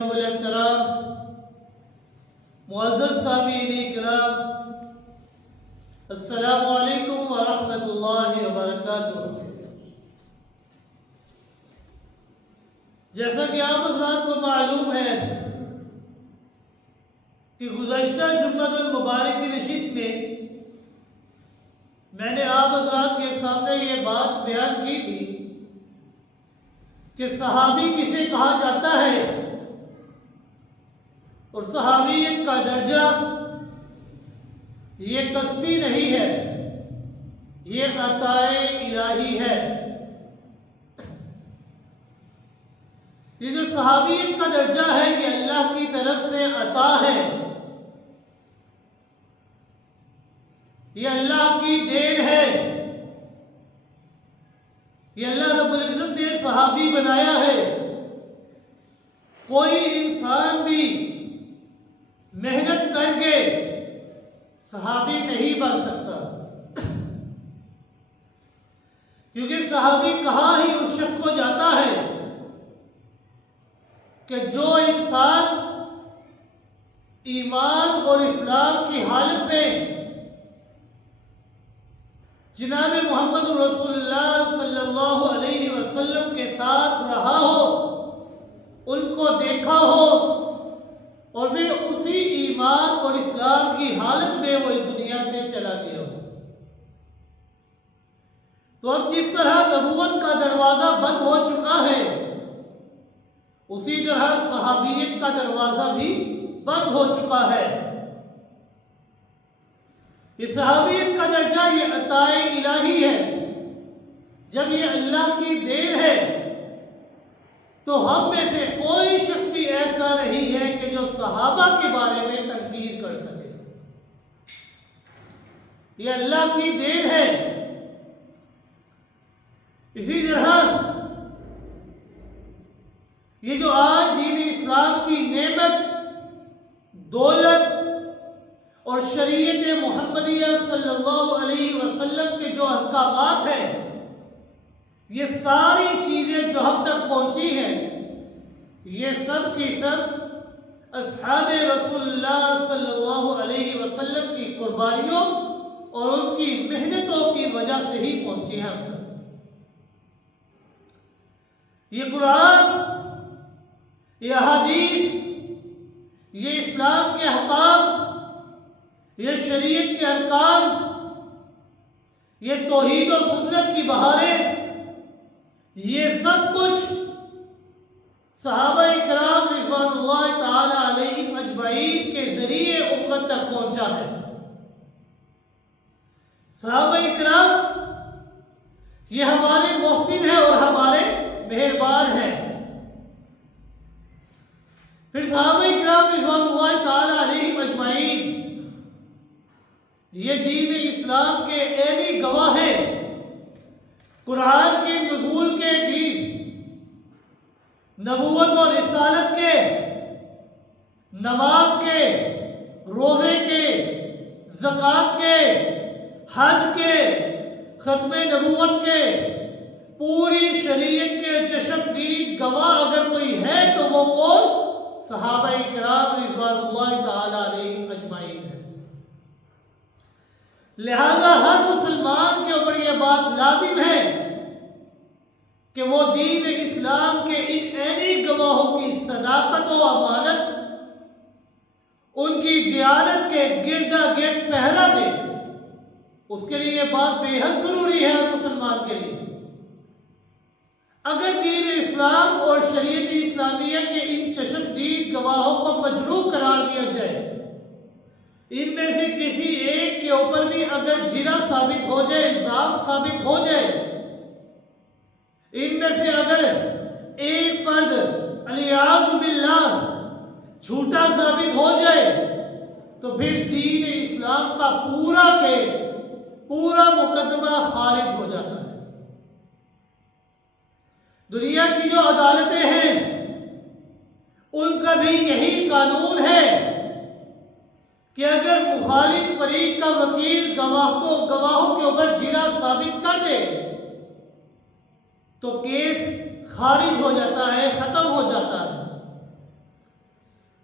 احترام معزز سامعین کرام، السلام علیکم ورحمۃ اللہ وبرکاتہ۔ جیسا کہ آپ حضرات کو معلوم ہے کہ گزشتہ جمعۃ المبارک کی نشست میں نے آپ حضرات کے سامنے یہ بات بیان کی تھی کہ صحابی کسے کہا جاتا ہے اور صحابیت کا درجہ یہ کسبی نہیں ہے، یہ عطائے الہی ہے۔ یہ جو صحابیت کا درجہ ہے یہ اللہ کی طرف سے عطا ہے، یہ اللہ کی دین ہے۔ یہ اللہ رب العزت نے صحابی بنایا ہے۔ کوئی انسان بھی محنت کر کے صحابی نہیں بن سکتا، کیونکہ صحابی کہا ہی اس شخص کو جاتا ہے کہ جو انسان ایمان اور اسلام کی حالت میں جناب محمد رسول اللہ صلی اللہ علیہ وسلم کے ساتھ رہا ہو، ان کو دیکھا ہو اور پھر اسی ایمان اور اسلام کی حالت میں وہ اس دنیا سے چلا گیا ہو، تو اب جس طرح نبوت کا دروازہ بند ہو چکا ہے، اسی طرح صحابیت کا دروازہ بھی بند ہو چکا ہے۔ یہ صحابیت کا درجہ یہ عطائے الہی ہے۔ جب یہ اللہ کی دین ہے تو ہم میں سے کوئی شخص بھی ایسا نہیں ہے کہ جو صحابہ کے بارے میں تنقید کر سکے۔ یہ اللہ کی دین ہے۔ اسی طرح یہ جو آج دین اسلام کی نعمت، دولت اور شریعت محمدیہ صلی اللہ علیہ وسلم کے جو احکامات ہیں، یہ ساری چیزیں جو ہم تک پہنچی ہیں، یہ سب کی سب اصحاب رسول اللہ صلی اللہ علیہ وسلم کی قربانیوں اور ان کی محنتوں کی وجہ سے ہی پہنچی ہیں ہم تک۔ یہ قرآن، یہ احادیث، یہ اسلام کے احکام، یہ شریعت کے ارکان، یہ توحید و سنت کی بہاریں، یہ سب کچھ صحابہ کرام رضوان اللہ تعالی علیہم اجمعین کے ذریعے امت تک پہنچا ہے۔ صحابہ کرام یہ ہمارے محسن ہیں اور ہمارے مہربان ہیں۔ پھر صحابہ کرام رضوان اللہ تعالی علیہم اجمعین یہ دین اسلام کے عینی گواہ ہیں۔ قرآن کے نزول کے دین، نبوت اور رسالت کے، نماز کے، روزے کے، زکوٰۃ کے، حج کے، ختم نبوت کے، پوری شریعت کے چشمدید گواہ اگر کوئی ہے تو وہ کون؟ صحابہ کرام رضوان اللہ تعالی علیہم اجمعین ہے۔ لہذا ہر مسلمان کے اوپر یہ بات لازم ہے کہ وہ دین اسلام کے ان عینی گواہوں کی صداقت و امانت، ان کی دیانت کے گردا گرد پہرا دے۔ اس کے لیے یہ بات بے حد ضروری ہے ہر مسلمان کے لیے۔ اگر دین اسلام اور شریعت اسلامیہ کے ان چشمدید گواہوں کو مجروح قرار دیا جائے، ان میں سے کسی ایک کے اوپر بھی اگر جرح ثابت ہو جائے، الزام ثابت ہو جائے، ان میں سے اگر ایک فرد علیاذ باللہ جھوٹا ثابت ہو جائے تو پھر دین اسلام کا پورا کیس، پورا مقدمہ خارج ہو جاتا ہے۔ دنیا کی جو عدالتیں ہیں ان کا بھی یہی قانون ہے کہ اگر مخالف فریق کا وکیل گواہوں کے اوپر جرح ثابت کر دے تو کیس خارج ہو جاتا ہے، ختم ہو جاتا ہے۔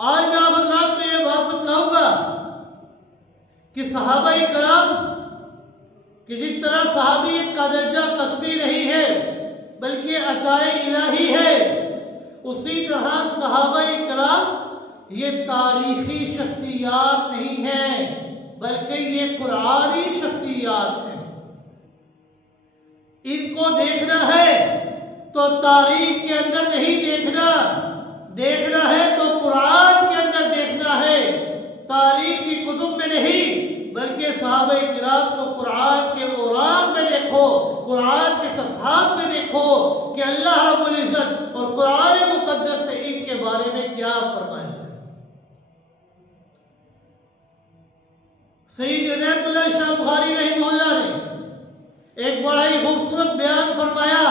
آج میں آپ حضرات کو یہ بات بتلاؤں گا کہ صحابہ کرام کہ جس طرح صحابیت کا درجہ کسبی نہیں ہے بلکہ عطائے الہی ہے، اسی طرح صحابہ کرام یہ تاریخی شخصیات نہیں ہیں بلکہ یہ قرآنی شخصیات ہیں۔ ان کو دیکھنا ہے تو تاریخ کے اندر نہیں دیکھنا، دیکھنا ہے تو قرآن کے اندر دیکھنا ہے، تاریخ کی کتب میں نہیں بلکہ صحابہ کرام کو قرآن کے اوراق میں دیکھو، قرآن کے صفحات میں دیکھو کہ اللہ رب العزت اور قرآن مقدس نے ان کے بارے میں کیا فرمایا ہے۔ سید عنایت اللہ شاہ بخاری رحمہ اللہ نے ایک بڑا ہی خوبصورت بیان فرمایا،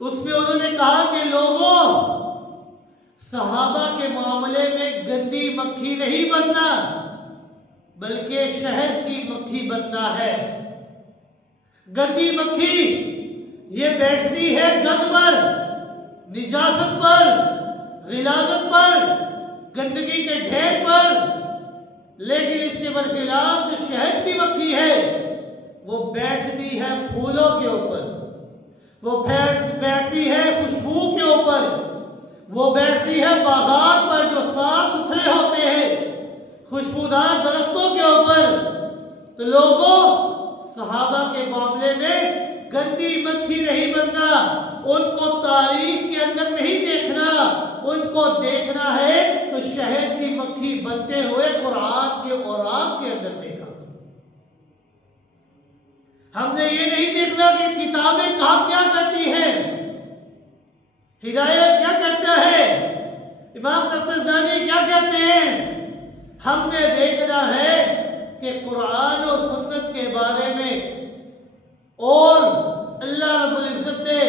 اس میں انہوں نے کہا کہ لوگوں، صحابہ کے معاملے میں گندی مکھی نہیں بننا بلکہ شہد کی مکھی بننا ہے۔ گندی مکھی یہ بیٹھتی ہے گند پر، نجاست پر، غلاظت پر، گندگی کے ڈھیر پر، لیکن اس کے برخلاف جو شہد کی مکھی ہے وہ بیٹھتی ہے پھولوں کے اوپر، وہ بیٹھتی ہے خوشبو کے اوپر، وہ بیٹھتی ہے باغات پر جو صاف ستھرے ہوتے ہیں، خوشبودار درختوں کے اوپر۔ تو لوگوں، صحابہ کے معاملے میں گندی مکھی نہیں بننا، ان کو تاریخ کے اندر نہیں دیکھنا، ان کو دیکھنا ہے تو شہد کی مکھی بنتے ہوئے قرآن کے اوراق کے اندر دیکھا۔ ہم نے یہ نہیں دیکھنا کہ کتابیں کہاں کیا کہتی ہیں، ہدایت کیا کہتا ہے، امام تفتزانی کیا کہتے ہیں۔ ہم نے دیکھنا ہے کہ قرآن و سنت کے بارے میں اور اللہ رب العزت نے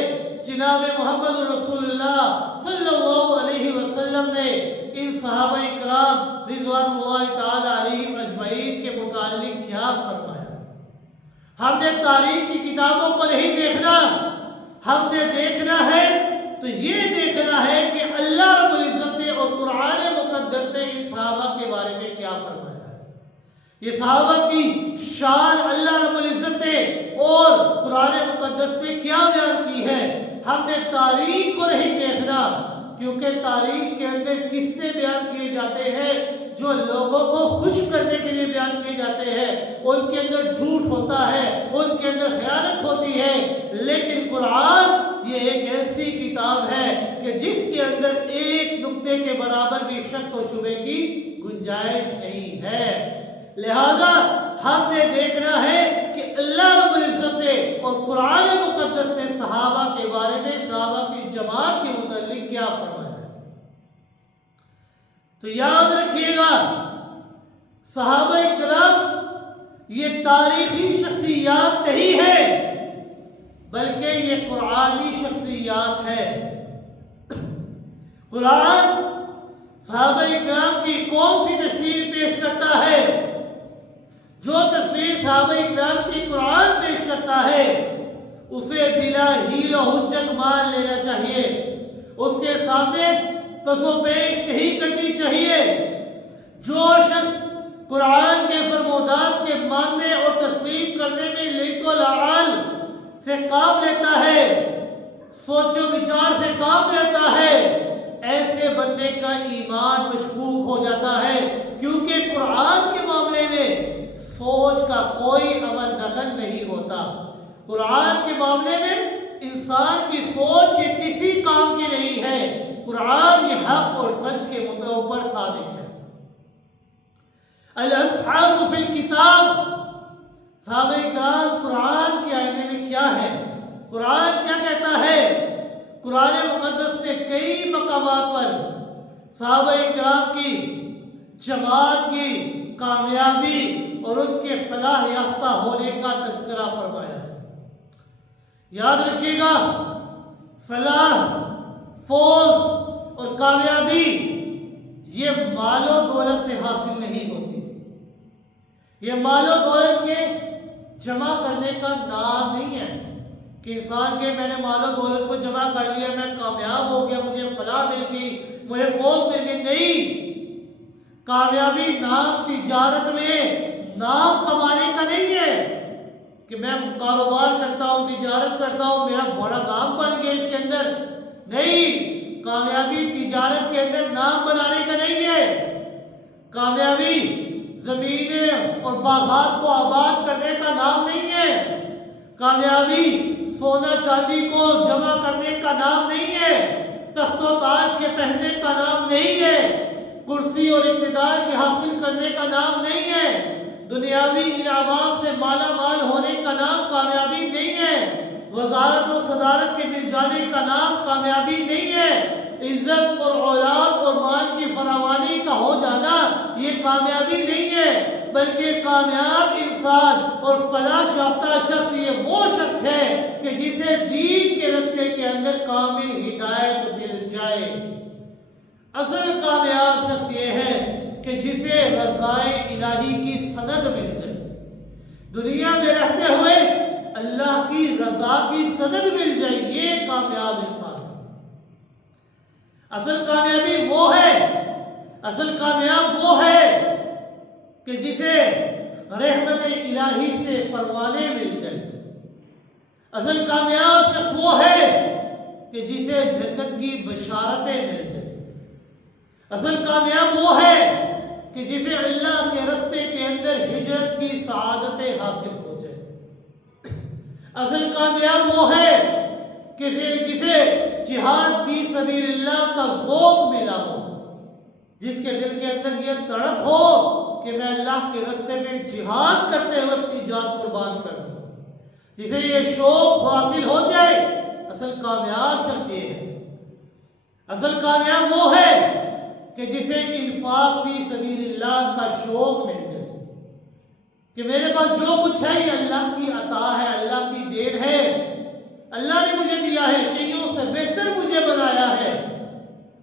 جناب محمد رسول اللہ صلی اللہ علیہ وسلم نے ان صحابہ کرام رضوان اللہ تعالی علیہم اجمعین کے متعلق کیا فرمایا۔ ہم نے تاریخ کی کتابوں کو نہیں دیکھنا، ہم نے دیکھنا ہے تو یہ دیکھنا ہے کہ اللہ رب العزت نے اور قرآن مقدس نے ان صحابہ کے بارے میں کیا فرمایا ہے۔ یہ صحابہ کی شان اللہ رب العزت نے اور قرآن مقدس نے کیا بیان کی ہے۔ ہم نے تاریخ کو نہیں دیکھنا، کیونکہ تاریخ کے اندر قصے بیان کیے جاتے ہیں جو لوگوں کو خوش کرنے کے لیے بیان کیے جاتے ہیں، ان کے اندر جھوٹ ہوتا ہے، ان کے اندر خیانت ہوتی ہے، لیکن قرآن یہ ایک ایسی کتاب ہے کہ جس کے اندر ایک نقطے کے برابر بھی شک و شبہ کی گنجائش نہیں ہے۔ لہذا ہم نے دیکھنا ہے کہ اللہ رب العزت نے اور قرآن مقدس نے صحابہ کے بارے میں، صحابہ کی جماعت کے متعلق کیا فرمایا ہے۔ تو یاد رکھیے گا، صحابہ کرام یہ تاریخی شخصیات نہیں ہے بلکہ یہ قرآنی شخصیات ہے۔ قرآن صحابہ کرام کی کون سی تصویر پیش کرتا ہے؟ جو تصویر صحابہ کرام کی قرآن پیش کرتا ہے اسے بلا حیل و حجت مان لینا چاہیے، اس کے سامنے پس و پیش نہیں کرنی چاہیے۔ جو شخص قرآن کے فرمودات کے ماننے اور تسلیم کرنے میں لیت و لعال سے کام لیتا ہے، سوچ و بچار سے کام لیتا ہے، ایسے بندے کا ایمان مشکوک ہو جاتا ہے، کیونکہ قرآن کے معاملے میں سوچ کا کوئی عمل دخل نہیں ہوتا۔ قرآن کے معاملے میں انسان کی سوچ یہ کسی کام کی نہیں ہے، قرآن یہ حق اور سچ کے اوپر صادق ہے۔ الاصحاب فی الکتاب، صحابہ کرام قرآن کے آئینے میں کیا ہے، قرآن کیا کہتا ہے۔ قرآن مقدس نے کئی مقامات پر صحابہ کرام کی جماعت کی کامیابی اور ان کے فلاح یافتہ ہونے کا تذکرہ فرمایا ہے۔ یاد رکھیے گا، فلاح، فوز اور کامیابی یہ مال و دولت سے حاصل نہیں ہوتی، یہ مال و دولت کے جمع کرنے کا نام نہیں ہے، کہ انسان کے میں نے مال و دولت کو جمع کر لیا، میں کامیاب ہو گیا، مجھے فلاح مل گئی، مجھے فوج مل گئی. نہیں، کامیابی نام تجارت میں نام کمانے کا نہیں ہے کہ میں کاروبار کرتا ہوں، تجارت کرتا ہوں، میرا بڑا نام بن گیا اس کے اندر. نہیں، کامیابی تجارت کے اندر نام بنانے کا نہیں ہے. کامیابی زمینیں اور باغات کو آباد کرنے کا نام نہیں ہے. کامیابی سونا چاندی کو جمع کرنے کا نام نہیں ہے. تخت و تاج کے پہننے کا نام نہیں ہے. کرسی اور اقتدار کے حاصل کرنے کا نام نہیں ہے. دنیاوی انعامات سے مالا مال ہونے کا نام کامیابی نہیں ہے. وزارت و صدارت کے مل جانے کا نام کامیابی نہیں ہے. عزت اور اولاد اور مال کی فراوانی کا ہو جانا یہ کامیابی نہیں ہے، بلکہ کامیاب انسان اور فلاح یافتہ شخص یہ وہ شخص ہے کہ جسے دین کے راستے کے اندر کامل ہدایت مل جائے. اصل کامیاب شخص یہ ہے کہ جسے رضائے الہی کی سند مل جائے. دنیا میں رہتے ہوئے اللہ کی رضا کی سند مل جائے، یہ کامیاب انسان ہے. اصل کامیابی وہ ہے، اصل کامیاب وہ ہے کہ جسے رحمت الہی سے پروانے مل جائے. اصل کامیاب شخص وہ ہے کہ جسے جنت کی بشارتیں مل جائیں. اصل کامیاب وہ ہے کہ جسے اللہ کے راستے کے اندر ہجرت کی سعادتیں حاصل ہو جائے. اصل کامیاب وہ ہے کہ جسے جہاد فی سبیل اللہ کا ذوق ملا ہو، جس کے دل کے اندر یہ تڑپ ہو کہ میں اللہ کے راستے میں جہاد کرتے ہوئے اپنی جان قربان کر دوں. جسے یہ شوق حاصل ہو جائے، اصل کامیاب شخص یہ ہے. اصل کامیاب وہ ہے کہ جسے انفاق فی سبیل اللہ کا شوق مل جائے کہ میرے پاس جو کچھ ہے یہ اللہ کی عطا ہے، اللہ کی دین ہے، اللہ نے مجھے دیا ہے، کئیوں سے بہتر مجھے بنایا ہے،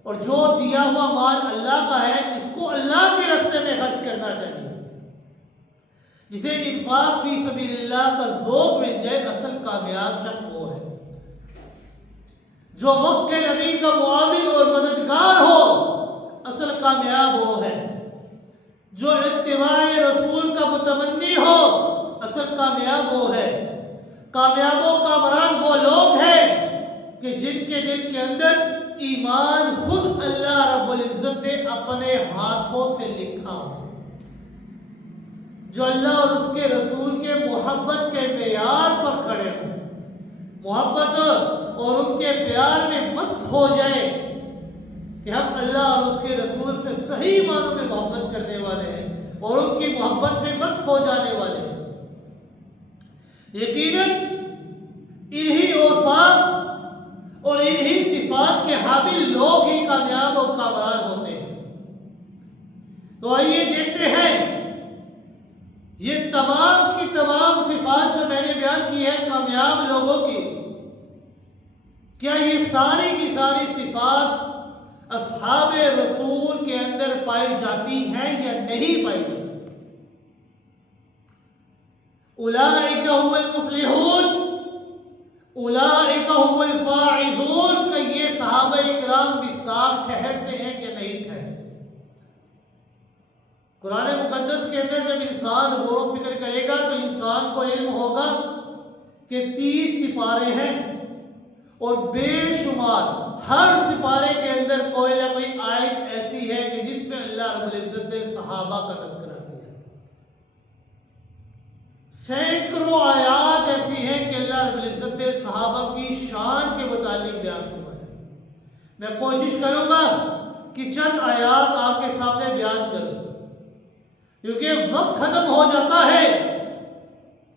اور جو دیا ہوا مال اللہ کا ہے اس کو اللہ کے راستے میں خرچ کرنا چاہیے. جسے انفاق فی سبیل اللہ کا ذوق مل جائے، اصل کامیاب شخص وہ ہے. جو وقت کے نبی کا معاون اور مددگار ہو، اصل کامیاب وہ ہے. جو اتباع رسول کا متمنی ہو، اصل کامیاب وہ ہے. کامیاب و کامران وہ لوگ ہیں کہ جن کے دل کے اندر ایمان خود اللہ رب العزت نے اپنے ہاتھوں سے لکھا ہو، جو اللہ اور اس کے رسول کے محبت کے معیار پر کھڑے ہوں، محبت اور ان کے پیار میں مست ہو جائے کہ ہم اللہ اور اس کے رسول سے صحیح معنوں میں محبت کرنے والے ہیں اور ان کی محبت میں مست ہو جانے والے ہیں. یقیناً انہی اوصاف اور انہی صفات کے حامل لوگ ہی کامیاب اور کامران ہوتے ہیں. تو آئیے دیکھتے ہیں یہ تمام کی تمام صفات جو میں نے بیان کی ہے کامیاب لوگوں کی، کیا یہ ساری کی ساری صفات اصحاب رسول کے اندر پائی جاتی ہیں یا نہیں پائی جاتی؟ اولئک هم المفلحون، اولئک هم الفائزون. کہ یہ صحابہ اکرام مصداق ٹھہرتے ہیں یا نہیں ٹھہرتے؟ قرآن مقدس کے اندر جب انسان غور و فکر کرے گا تو انسان کو علم ہوگا کہ 30 سپارے ہیں اور بے شمار ہر سپارے کے اندر کوئی نہ کوئی آیت ایسی ہے کہ جس میں اللہ رب العزت نے صحابہ کا تذکرہ کیا. سینکڑوں آیات ایسی ہیں کہ اللہ رب العزت نے صحابہ کی شان کے متعلق بیان فرمایا. میں کوشش کروں گا کہ چند آیات آپ کے سامنے بیان کروں کیونکہ وقت ختم ہو جاتا ہے،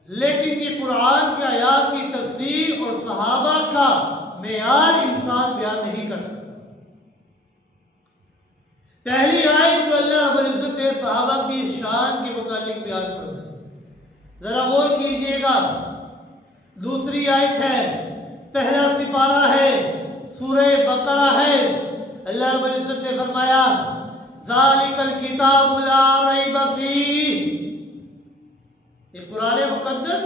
لیکن یہ قرآن کے آیات کی تفسیر اور صحابہ کا معیار انسان بیان نہیں کر سکتا. پہلی آیت جو اللہ رب العزت نے صحابہ کی شان کے متعلق بیان فرمائی، ذرا غور کیجئے گا. دوسری آیت ہے، پہلا سپارہ ہے، سورہ بقرہ ہے. اللہ رب العزت نے فرمایا ذالک الکتاب لا ریب فیہ. یہ قرآن مقدس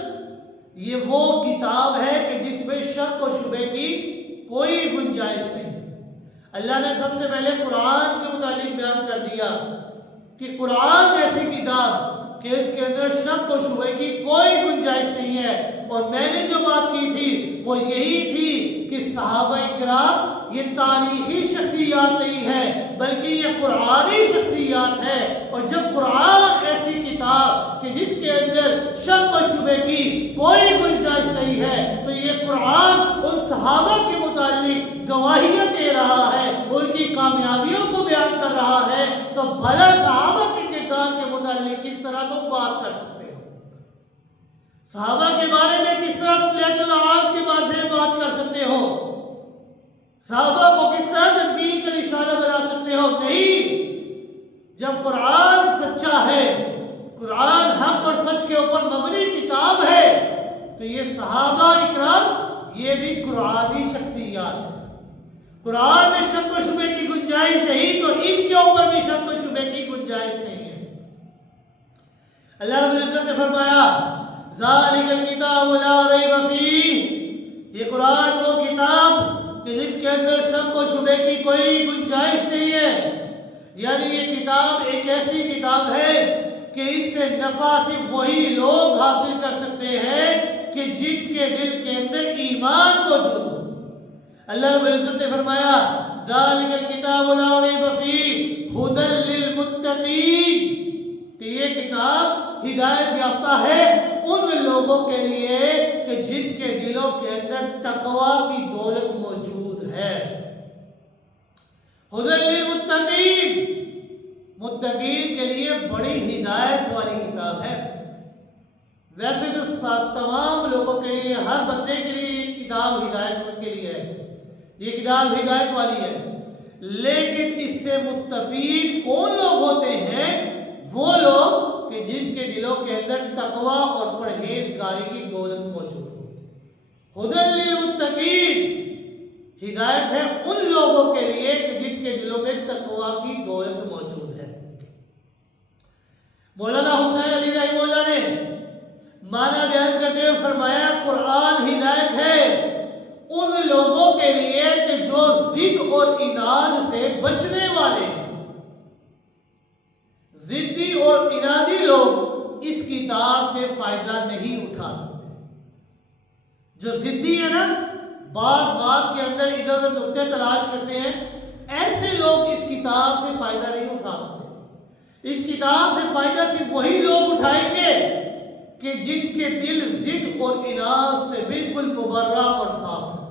یہ وہ کتاب ہے کہ جس میں شک و شبے کی کوئی گنجائش نہیں۔ اللہ نے سب سے پہلے قرآن کے متعلق بیان کر دیا کہ قرآن ایسی کتاب کہ اس کے اندر شک و شبے کی کوئی گنجائش نہیں ہے۔ اور میں نے جو بات کی تھی وہ یہی تھی کہ صحابہ کرام یہ تاریخی شخصیات نہیں ہے بلکہ یہ قرآنی شخصیات ہے۔ اور جب قرآن ایسی کتاب کہ جس کے اندر شک و شبے کی کوئی گنجائش نہیں ہے تو یہ قرآن ان صحابہ کے متعلق گواہیاں دے رہا ہے، ان کی کامیابیوں کو بیان کر رہا ہے، تو بھلا صحابہ کے کردار کے متعلق کس طرح تم بات کر سکتے ہو؟ صحابہ کے بارے میں کس طرح تم لیت العاد کے بارے میں بات کر سکتے ہو؟ صحابہ کو کس طرح تنقید کا نشانہ بنا سکتے ہو؟ نہیں۔ جب قرآن سچا ہے، قرآن حق اور سچ کے اوپر مبنی کتاب ہے، تو یہ صحابہ اکرام یہ بھی قرآنی شخصیات ہیں۔ قرآن میں شک و شبے کی گنجائش نہیں تو ان کے اوپر بھی شک و شبے کی گنجائش نہیں ہے۔ اللہ رب العزت نے فرمایا ذالک الکتاب لا ریب فیہ، یہ قرآن وہ کتاب کہ جس کے اندر شک و شبے کی کوئی گنجائش نہیں ہے۔ یعنی یہ کتاب ایک ایسی کتاب ہے کہ اس سے نفع صرف وہی لوگ حاصل کر سکتے ہیں کہ جن کے دل کے اندر ایمان موجود ہو۔ اللہ رب العزت نے فرمایا ذالک الکتاب لا ریب فیہ ھدی للمتقین، کہ یہ کتاب ہدایت یافتہ ہے ان لوگوں کے لیے کہ جن کے دلوں کے اندر تقوی کی دولت موجود ہے۔ ھدی للمتقین، متقین کے لیے بڑی ہدایت والی کتاب ہے۔ ویسے تو تمام لوگوں کے لیے، ہر بندے کے لیے یہ کتاب ہدایت کے لیے ہے، یہ کتاب ہدایت والی ہے، لیکن اس سے مستفید کون لوگ ہوتے ہیں؟ وہ لوگ کہ جن کے دلوں کے اندر تقوی اور پرہیزگاری کی دولت موجود ہو۔ ھدی للمتقین، ہدایت ہے ان لوگوں کے لیے کہ جن کے دلوں میں تقوی کی دولت موجود ہے۔ مولانا حسین علی رحمہ اللہ نے معنی بیان کرتے ہوئے فرمایا قرآن ہدایت ہے ان لوگوں کے لیے کہ جو ضد اور اناد سے بچنے والے ہیں۔ ضدی اور انادی لوگ اس کتاب سے فائدہ نہیں اٹھا سکتے۔ جو ضدی ہے نا، بات کے اندر ادھر ادھر نقطے تلاش کرتے ہیں، ایسے لوگ اس کتاب سے فائدہ نہیں اٹھا سکتے۔ اس کتاب سے فائدہ صرف وہی لوگ اٹھائیں گے کہ جن کے دل ضد اور اناد سے بالکل مبرہ اور صاف ہے۔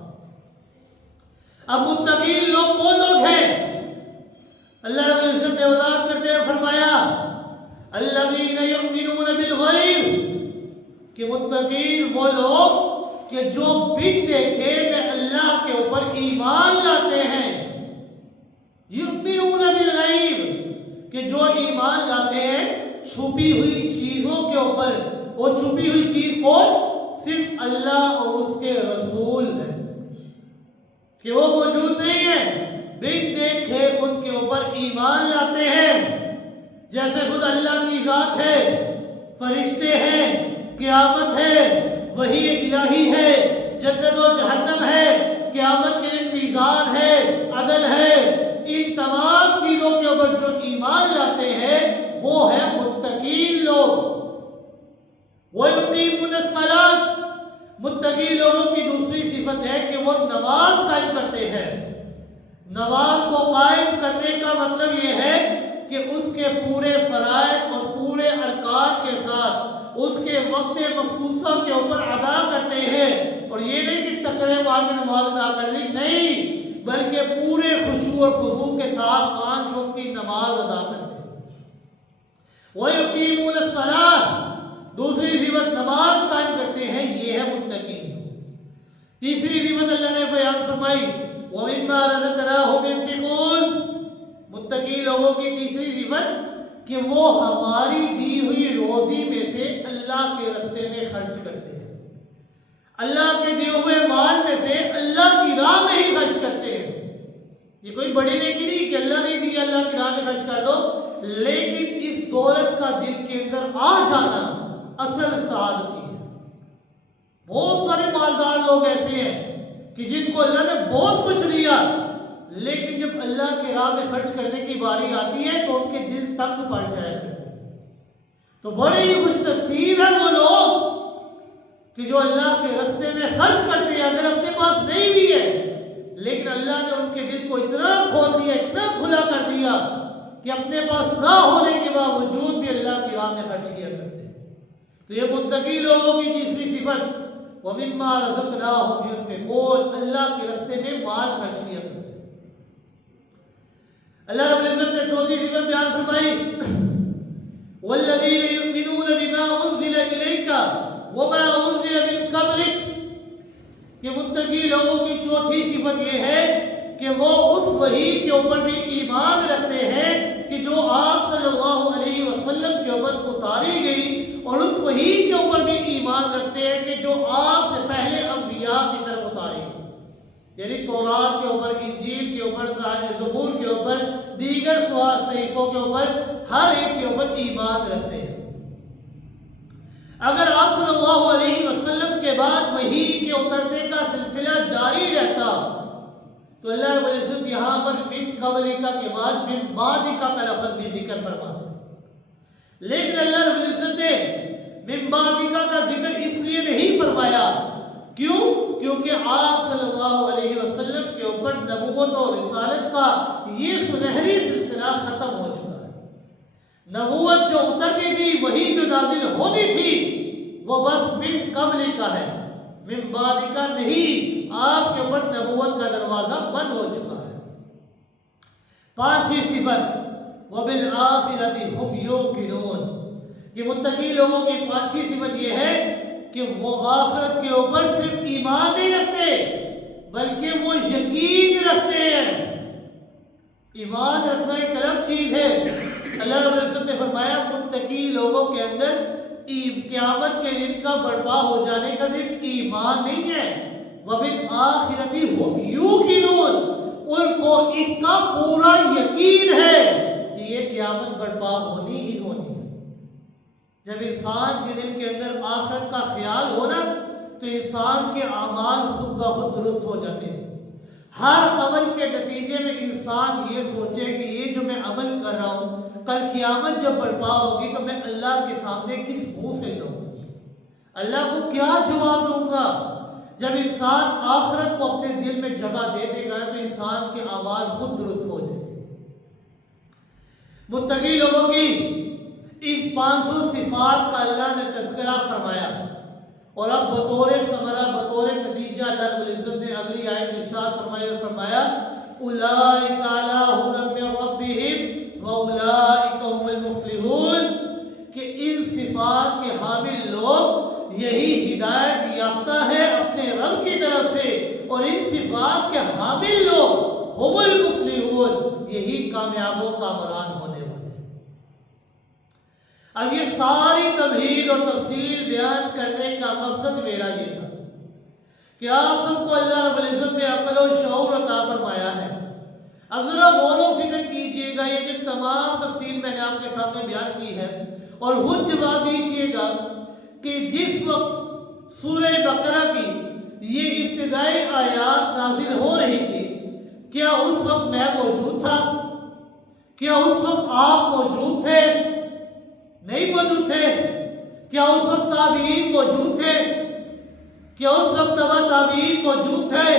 اب متقین لوگ کون لوگ ہیں؟ اللہ رب العزت نے وضاحت کرتے ہوئے فرمایا الذین یؤمنون بالغیب، کہ متقین وہ لوگ کہ جو بن دیکھے میں اللہ کے اوپر ایمان لاتے ہیں۔ یؤمنون بالغیب، کہ جو ایمان لاتے ہیں چھپی ہوئی چیزوں کے اوپر۔ وہ چھپی ہوئی چیز کون؟ صرف اللہ اور اس کے رسول ہے، کہ وہ موجود نہیں ہے، بن دیکھے ان کے اوپر ایمان لاتے ہیں۔ جیسے خود اللہ کی ذات ہے، فرشتے ہیں، قیامت ہے، وحی الہی ہے، جنت و جہنم ہے، قیامت کے دن میزان ہے، عدل ہے، ان تمام چیزوں کے اوپر جو ایمان لاتے ہیں وہ ہے متقین لوگ۔ وَيُقِيمُونَ الصَّلَاةَ، متقی لوگوں کی دوسری صفت ہے کہ وہ نماز قائم کرتے ہیں۔ نماز کو قائم کرنے کا مطلب یہ ہے کہ اس کے پورے فرائض اور پورے ارکان کے ساتھ اس کے وقت مخصوصہ کے اوپر ادا کرتے ہیں۔ اور یہ نہیں کہ ٹکرے مار کے نماز ادا کر لی، نہیں، بلکہ پورے خشوع اور خضوع کے ساتھ 5 وقت کی نماز ادا کرتے ہیں۔ وَيُقِيمُونَ الصَّلَاةَ، دوسری صفت نماز قائم کرتے ہیں، یہ ہے متقین۔ تیسری صفت اللہ نے بیان فرمائی وَمِمَّا رَزَقْنَاهُمْ يُنْفِقُونَ، متقی لوگوں کی تیسری صفت کہ وہ ہماری دی ہوئی روزی میں سے اللہ کے راستے میں خرچ کرتے ہیں۔ اللہ کے دیے ہوئے مال میں سے اللہ کی راہ میں ہی خرچ کرتے ہیں۔ یہ کوئی بڑی نیکی نہیں کہ اللہ نہیں دی اللہ کی راہ میں خرچ کر دو، لیکن اس دولت کا دل کے اندر آ جانا اصل سعادت ہی ہے۔ بہت سارے مالدار لوگ ایسے ہیں کہ جن کو اللہ نے بہت کچھ دیا، لیکن جب اللہ کے راہ میں خرچ کرنے کی باری آتی ہے تو ان کے دل تنگ پڑ جایا کرتے ہیں۔ تو بڑے ہی خوش نصیب ہیں وہ لوگ کہ جو اللہ کے راستے میں خرچ کرتے ہیں، اگر اپنے پاس نہیں بھی ہے لیکن اللہ نے ان کے دل کو اتنا کھول دیا، اتنا کھلا کر دیا کہ اپنے پاس نہ ہونے کے باوجود بھی اللہ کی راہ میں خرچ کیا کرتے ہیں۔ تو یہ متقی لوگوں کی تیسری صفت، وَمِمَّا رَزَقْنَاهُمْ يُنْفِقُونَ، اللہ کے راستے میں مال خرچ کیا کرتے ہیں۔ اللہ رب العزت نے چوتھی صفت بیان فرمائی، وَالَّذِينَ يُؤْمِنُونَ بِمَا أُنزِلَ إِلَيْكَ وَمَا أُنزِلَ مِن قَبْلِكَ، کہ متقی لوگوں کی چوتھی صفت یہ ہے کہ وہ اس وحی کے اوپر بھی ایمان رکھتے ہیں کہ جو آپ صلی اللہ علیہ وسلم کے اوپر اتاری گئی، اور اس وحی کے اوپر بھی ایمان رکھتے ہیں کہ جو آپ سے پہلے انبیاء کی طرف اتاری گئی، یعنی تورات کے اوپر، انجیل کے اوپر، زبور کے اوپر، دیگر صحیفوں کے اوپر، ہر ایک کے اوپر ایمان رکھتے ہیں۔ اگر آپ صلی اللہ علیہ وسلم کے بعد وحی کے اترنے کا سلسلہ جاری رہتا تو اللہ رب العزت یہاں پر من قبلکا کے بعد من بعدکا کا لفظ بھی ذکر فرماتا، لیکن اللہ رب العزت نے من بعدکا کا ذکر اس لیے نہیں فرمایا، کیوں؟ کیونکہ آپ صلی اللہ علیہ وسلم کے اوپر نبوت اور رسالت کا یہ سنہری سلسلہ ختم ہو چکا ہے۔ نبوت جو اترنی تھی، وحی جو نازل ہونی تھی، وہ بس من قبلکا ہے، من بعدکا نہیں۔ آپ کے اوپر نبوت کا دروازہ بند ہو چکا ہے۔ پانچویں صفت، وَبِالْآخِرَةِ هُمْ يُوقِنُونَ، کہ متقی لوگوں کی پانچویں صفت یہ ہے کہ وہ آخرت کے اوپر صرف ایمان نہیں رکھتے بلکہ وہ یقین رکھتے ہیں۔ ایمان رکھنا ایک الگ چیز ہے۔ اللہ رب العزت نے فرمایا متقی لوگوں کے اندر قیامت کے دن کا برپا ہو جانے کا صرف ایمان نہیں ہے، وَبِالْآخِرَةِ هُمْ يُوقِنُونَ، ان کو اس کا پورا یقین ہے کہ یہ قیامت برپا ہونی ہی ہونی ہے۔ جب انسان کے دل کے اندر آخرت کا خیال ہونا تو انسان کے اعمال خود بخود درست ہو جاتے ہیں۔ ہر عمل کے نتیجے میں انسان یہ سوچے کہ یہ جو میں عمل کر رہا ہوں، کل قیامت جب برپا ہوگی تو میں اللہ کے سامنے کس منہ سے جاؤں گا، اللہ کو کیا جواب دوں گا۔ جب انسان آخرت کو اپنے دل میں جگہ دے دے گا تو انسان کے اعمال خود درست ہو جائیں گے۔ متقی لوگوں کی ان پانچوں صفات کا اللہ نے تذکرہ فرمایا، اور اب بطور ثمرہ، بطور نتیجہ اللہ رب العزت نے اگلی آیت ارشاد فرمائی اور فرمایا اولئک علی ھدی من ربہم واولئک ھم المفلحون، کہ ان صفات کے حامل لوگ یہی ہدایت یافتہ ہے اپنے رب کی طرف سے، اور ان صفات کے حامل لوگ ھم المفلحون، یہی کامیاب و کامران ہونے والے۔ اب یہ ساری تمہید اور تفصیل بیان کرنے کا مقصد میرا یہ تھا کہ آپ سب کو اللہ رب العزت نے عقل و شعور عطا فرمایا ہے۔ اب ذرا غور و فکر کیجئے گا، یہ جو تمام تفصیل میں نے آپ کے سامنے بیان کی ہے، اور خود جواب دیجئے گا کہ جس وقت سورہ بقرہ کی یہ ابتدائی آیات نازل ہو رہی تھی، کیا اس وقت میں موجود تھا؟ کیا اس وقت آپ موجود تھے؟ نہیں موجود تھے۔ کیا اس وقت تابعین موجود تھے؟ کیا اس وقت تبع تابعین موجود تھے؟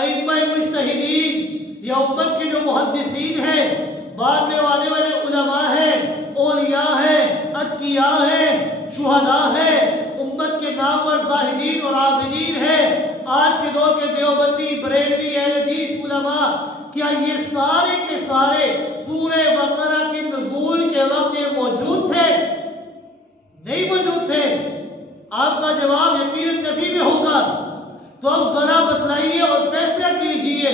ائمہ مجتہدین یا امت کے جو محدثین ہیں، بعد میں آنے والے علماء ہیں، اولیاء ہیں، اتقیاء ہیں، شہداء ہیں، امت کے نامور زاہدین اور عابدین ہیں، آج کے دور کے دیوبندی، بریلوی، اہل حدیث علماء، کیا یہ سارے کے سارے سورہ بقرہ کے نزول کے وقت یہ موجود تھے؟ نہیں موجود تھے۔ آپ کا جواب یقیناً نفی میں ہوگا۔ تو اب ذرا بتلائیے اور فیصلہ کیجئے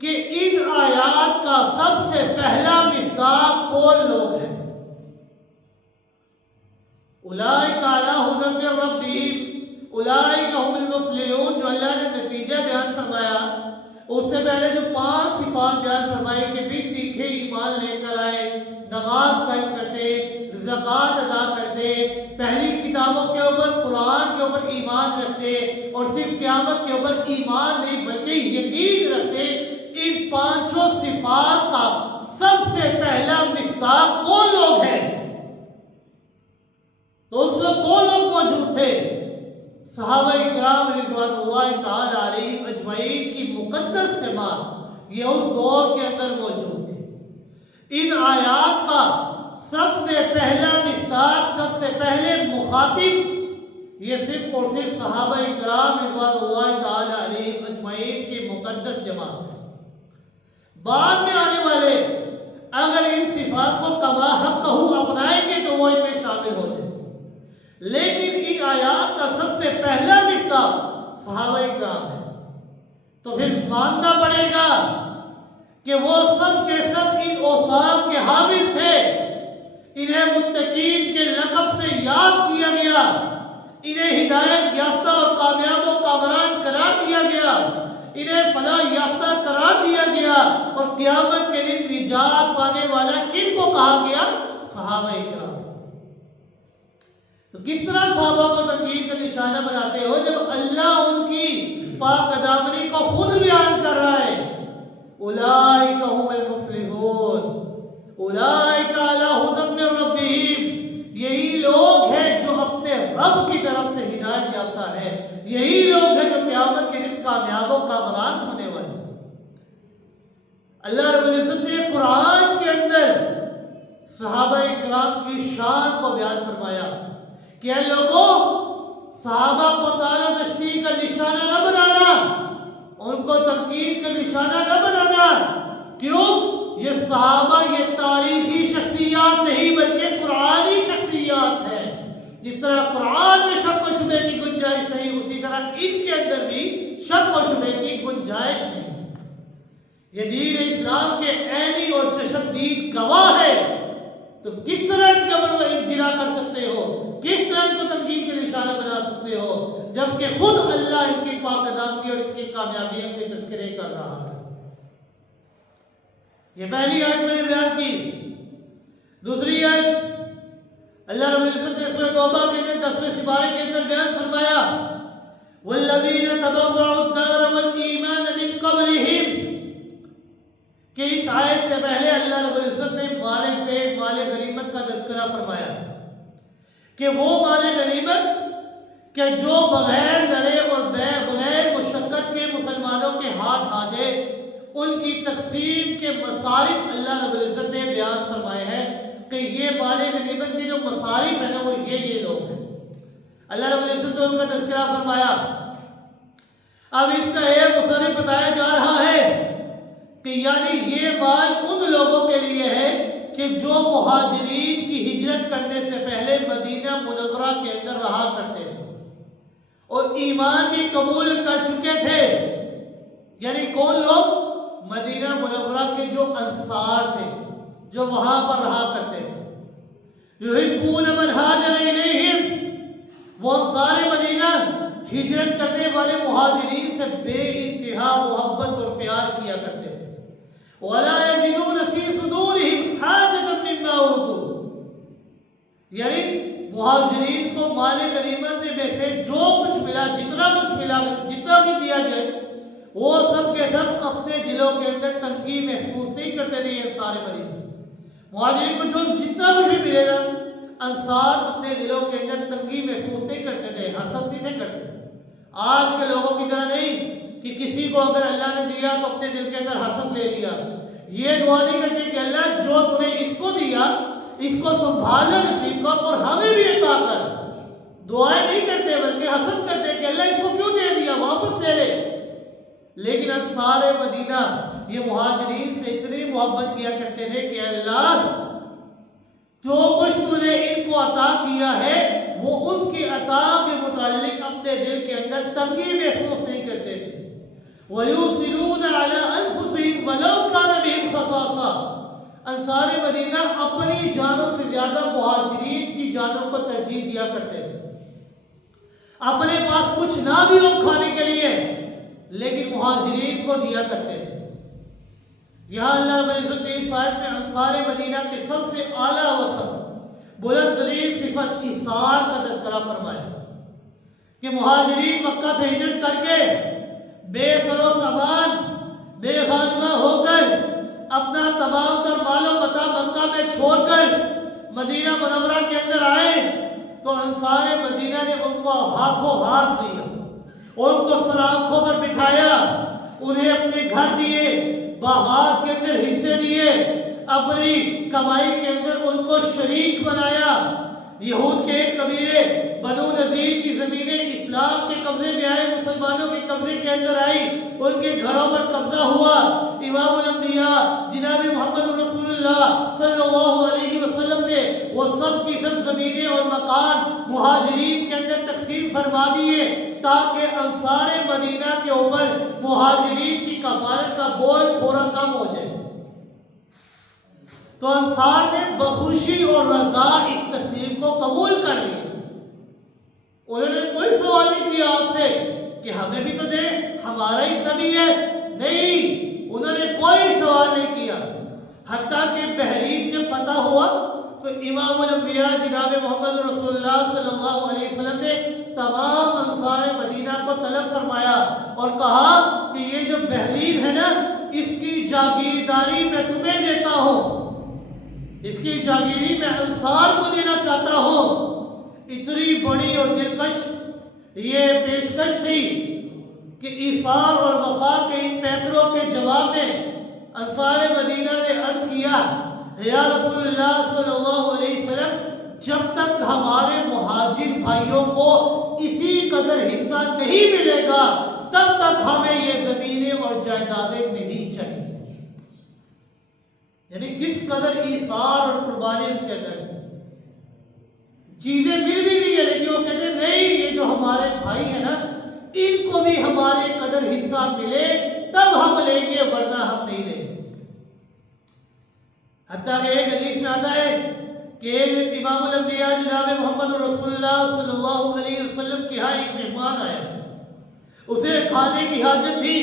کہ ان آیات کا سب سے پہلا مصداق کون لوگ ہیں؟ اولئک علی ھدی من ربہم اولئک ھم المفلحون، جو اللہ نے نتیجہ بیان فرمایا، اس سے پہلے جو 5 صفات بیان فرمائی کہ بن دیکھے ایمان لے کر آئے، نماز قائم کرتے، زکوٰۃ ادا کرتے، پہلی کتابوں کے اوپر قرآن کے اوپر ایمان رکھتے اور صرف قیامت کے اوپر ایمان نہیں بلکہ یقین رکھتے، ان پانچوں صفات کا سب سے پہلا مصداق کون لوگ ہیں؟ تو اس وقت کون لوگ موجود تھے؟ صحابہ کرام رضوان اللہ تعالی علیہم اجمعین کی مقدس جماعت یہ اس دور کے اندر موجود تھی۔ ان آیات کا سب سے پہلا مصداق، سب سے پہلے مخاطب یہ صرف اور صرف صحابہ کرام رضوان اللہ تعالی علیہم اجمعین کی مقدس جماعت ہے۔ بعد میں آنے والے اگر ان صفات کو کما حقہ اپنائیں گے تو وہ ان میں شامل ہو جائیں، لیکن ان آیات کا سب سے پہلا مصداق صحابہ کرام ہے، تو پھر ماننا پڑے گا کہ وہ سب کے سب ان اوصاف کے حامل تھے۔ انہیں متقین کے لقب سے یاد کیا گیا، انہیں ہدایت یافتہ اور کامیاب و کامران قرار دیا گیا، انہیں فلاح یافتہ قرار دیا گیا، اور قیامت کے دن نجات پانے والا کن کو کہا گیا؟ صحابہ کرام۔ تو کس طرح صحابہ کو تنقید کا نشانہ بناتے ہو جب اللہ ان کی پاک دامنی کو خود بیان کر رہا ہے؟ اولئک هم المفلحون اولئک علی ھدی من ربہم، یہی لوگ ہیں جو اپنے رب کی طرف سے ہدایت یافتہ ہے، یہی لوگ ہیں جو قیامت کے دن کامیاب و کامران ہونے والے ہیں۔ اللہ رب العزت نے قرآن کے اندر صحابہ کرام کی شان کو بیان فرمایا کہ اے لوگوں، صحابہ کو تعالیٰ تشریح کا نشانہ نہ بنانا، ان کو تنقید کا نشانہ نہ بنانا۔ کیوں؟ یہ صحابہ یہ تاریخی شخصیات نہیں بلکہ قرآنی شخصیات ہیں۔ جس طرح قرآن میں شک و شبہ کی گنجائش نہیں، اسی طرح ان کے اندر بھی شک و شبہ کی گنجائش نہیں۔ یہ دین اسلام کے عینی اور چشمدید گواہ ہے۔ تم کس طرح ان کے اوپر انجلا کر سکتے ہو، کس طرح ان کو تنقید کے نشانہ بنا سکتے ہو، جبکہ خود اللہ ان کی پاک دامنی اور ان کی کامیابیوں کے تذکرے کر رہا ہے۔ یہ پہلی آیت میں نے بیان کی۔ دوسری آیت اللہ رب العزت نے سورہ توبہ کے اندر 10ویں سپارے کے اندر بیان فرمایا، والذین تبوأوا الدار والایمان من قبلہم، کہ اس آیت سے پہلے اللہ رب العزت نے مال فیض، مال غنیمت کا تذکرہ فرمایا کہ وہ مال غنیمت کہ جو بغیر لڑے اور بغیر مشقت کے مسلمانوں کے ہاتھ آ جائے، ان کی تقسیم کے مصارف اللہ رب العزت نے بیان فرمائے ہیں کہ یہ مال غنیمت کے جو مصارف ہیں نا وہ یہ لوگ ہیں۔ اللہ رب العزت نے ان کا تذکرہ فرمایا۔ اب اس کا ایک مصارف بتایا جا رہا ہے کہ یعنی یہ مال ان لوگوں کے لیے ہے کہ جو مہاجرین کی ہجرت کرنے سے پہلے مدینہ منورہ کے اندر رہا کرتے تھے اور ایمان بھی قبول کر چکے تھے۔ یعنی کون لوگ؟ مدینہ منورہ کے جو انصار تھے، جو وہاں پر رہا کرتے تھے۔ یحبون من ہاجر الیہم، وہ انصار مدینہ ہجرت کرنے والے مہاجرین سے بے انتہا محبت اور پیار کیا کرتے تھے۔ وَلَا يَجِدُونَ فِي صُدُورِهِمْ حَاجَةً مِّمَّا أُوتُوا، یعنی مہاجرین کو مال غنیمت میں سے جو کچھ ملا، جتنا کچھ ملا، جتنا بھی دیا جائے، وہ سب کے سب اپنے دلوں کے اندر تنگی محسوس نہیں کرتے تھے۔ یہ انصار مدینہ مہاجرین کو جو جتنا بھی ملے گا، انصار اپنے دلوں کے اندر تنگی محسوس نہیں کرتے تھے، حسد نہیں تھے کرتے۔ آج کے لوگوں کی طرح نہیں کہ کسی کو اگر اللہ نے دیا تو اپنے دل کے اندر حسد لے لیا۔ یہ دعا نہیں کرتے کہ اللہ جو تو نے اس کو دیا اس کو سنبھالنا نصیب کر اور ہمیں بھی عطا کر۔ دعائیں نہیں کرتے بلکہ حسد کرتے کہ اللہ اس کو کیوں دے دیا، واپس لے لے۔ لیکن انصار مدینہ یہ مہاجرین سے اتنی محبت کیا کرتے تھے کہ اللہ جو کچھ تو نے ان کو عطا کیا ہے وہ ان کی عطا کے متعلق اپنے دل کے اندر تنگی محسوس نہیں کرتے تھے۔ وَيُؤْثِرُونَ عَلَىٰ أَنفُسِهِمْ وَلَوْ كَانَ بِهِمْ خَصَاصَةٌ، انصار مدینہ اپنی جانوں سے زیادہ مہاجرین کی جانوں کو ترجیح دیا کرتے تھے۔ اپنے پاس کچھ نہ بھی ہو کھانے کے لیے لیکن مہاجرین کو دیا کرتے تھے۔ یہاں اللہ رب العزت نے اس آیت میں انصار مدینہ کے سب سے اعلیٰ وصف بلند ترین صفت ایثار کا تذکرہ فرمایا کہ مہاجرین مکہ سے ہجرت کر کے بے سر و سامان بے خاتمہ ہو کر اپنا تمام تر مال و متاع مکہ میں چھوڑ کر مدینہ منورہ کے اندر آئے تو انصار مدینہ نے ان کو ہاتھوں ہاتھ لیا، ان کو سر آنکھوں پر بٹھایا، انہیں اپنے گھر دیے، باغات کے اندر حصے دیے، اپنی کمائی کے اندر ان کو شریک بنایا۔ یہود کے ایک قبیلے بنو نذیر کی زمینیں اسلام کے قبضے میں آئے، مسلمانوں کے قبضے کے اندر آئی، ان کے گھروں پر قبضہ ہوا۔ امام الانبیاء جناب محمد رسول اللہ صلی اللہ علیہ وسلم نے وہ سب کی سب زمینیں اور مکان مہاجرین کے اندر تقسیم فرما دیے تاکہ انصار مدینہ کے اوپر مہاجرین کی کفالت کا بوجھ تھوڑا کم ہو جائے۔ تو انصار نے بخوشی اور رضا اس تسلیم کو قبول کر لیا۔ انہوں نے کوئی سوال نہیں کیا آپ سے کہ ہمیں بھی تو دیں، ہمارا ہی سبھی ہے، نہیں، انہوں نے کوئی سوال نہیں کیا۔ حتیٰ کہ بحرین جب فتح ہوا تو امام الانبیاء جناب محمد رسول اللہ صلی اللہ علیہ وسلم نے تمام انصار مدینہ کو طلب فرمایا اور کہا کہ یہ جو بحرین ہے نا، اس کی جاگیرداری میں تمہیں دیتا ہوں، اس کی جاگیری میں انصار کو دینا چاہتا ہوں۔ اتنی بڑی اور دلکش یہ پیشکش تھی کہ ایثار اور وفا کے ان پیکروں کے جواب میں انصار مدینہ نے عرض کیا، یا رسول اللہ صلی اللہ علیہ وسلم، جب تک ہمارے مہاجر بھائیوں کو اسی قدر حصہ نہیں ملے گا تب تک ہمیں یہ زمینیں اور جائیدادیں نہیں چاہیے۔ یعنی کس قدر ایثار اور قربانی ان کے اندر تھی۔ چیزیں مل بھی نہیں ہے لیکن وہ کہتے ہیں نہیں، یہ جو ہمارے بھائی ہیں نا، ان کو بھی ہمارے قدر حصہ ملے تب ہم لیں گے، ورنہ ہم نہیں لیں گے۔ حتیٰ کہ ایک حدیث میں آتا ہے کہ ایک دن امام الانبیاء جناب محمد رسول اللہ صلی اللہ علیہ وسلم کے ہاں ایک مہمان آیا، اسے کھانے کی حاجت تھی،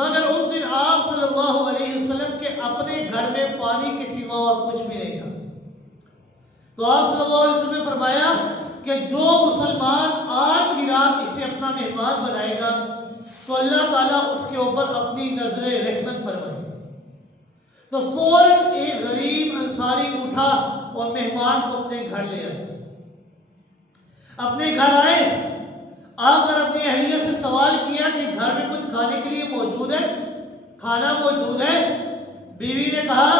مگر اس دن آپ صلی اللہ علیہ وسلم کے اپنے گھر میں پانی کے سوا اور کچھ بھی نہیں تھا۔ تو آپ صلی اللہ علیہ وسلم نے فرمایا کہ جو مسلمان آج کی رات اسے اپنا مہمان بنائے گا تو اللہ تعالیٰ اس کے اوپر اپنی نظر رحمت فرمائے۔ تو فوراً ایک غریب انصاری اٹھا اور مہمان کو اپنے گھر لے آئے۔ اپنے گھر آئے، آ کر اپنی اہلیہ سے سوال کیا کہ گھر میں کچھ کھانے کے لیے موجود ہے، کھانا موجود ہے؟ بیوی نے کہا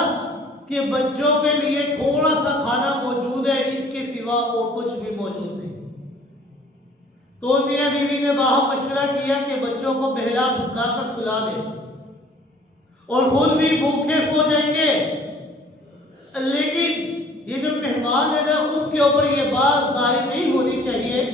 کہ بچوں کے لیے تھوڑا سا کھانا موجود ہے، اس کے سوا وہ کچھ بھی موجود نہیں۔ تو میاں بیوی نے باہم مشورہ کیا کہ بچوں کو بہلا پھسلا کر سلا دیں اور خود بھی بھوکے سو جائیں گے، لیکن یہ جو مہمان ہے نا، اس کے اوپر یہ بات ظاہر نہیں ہونی چاہیے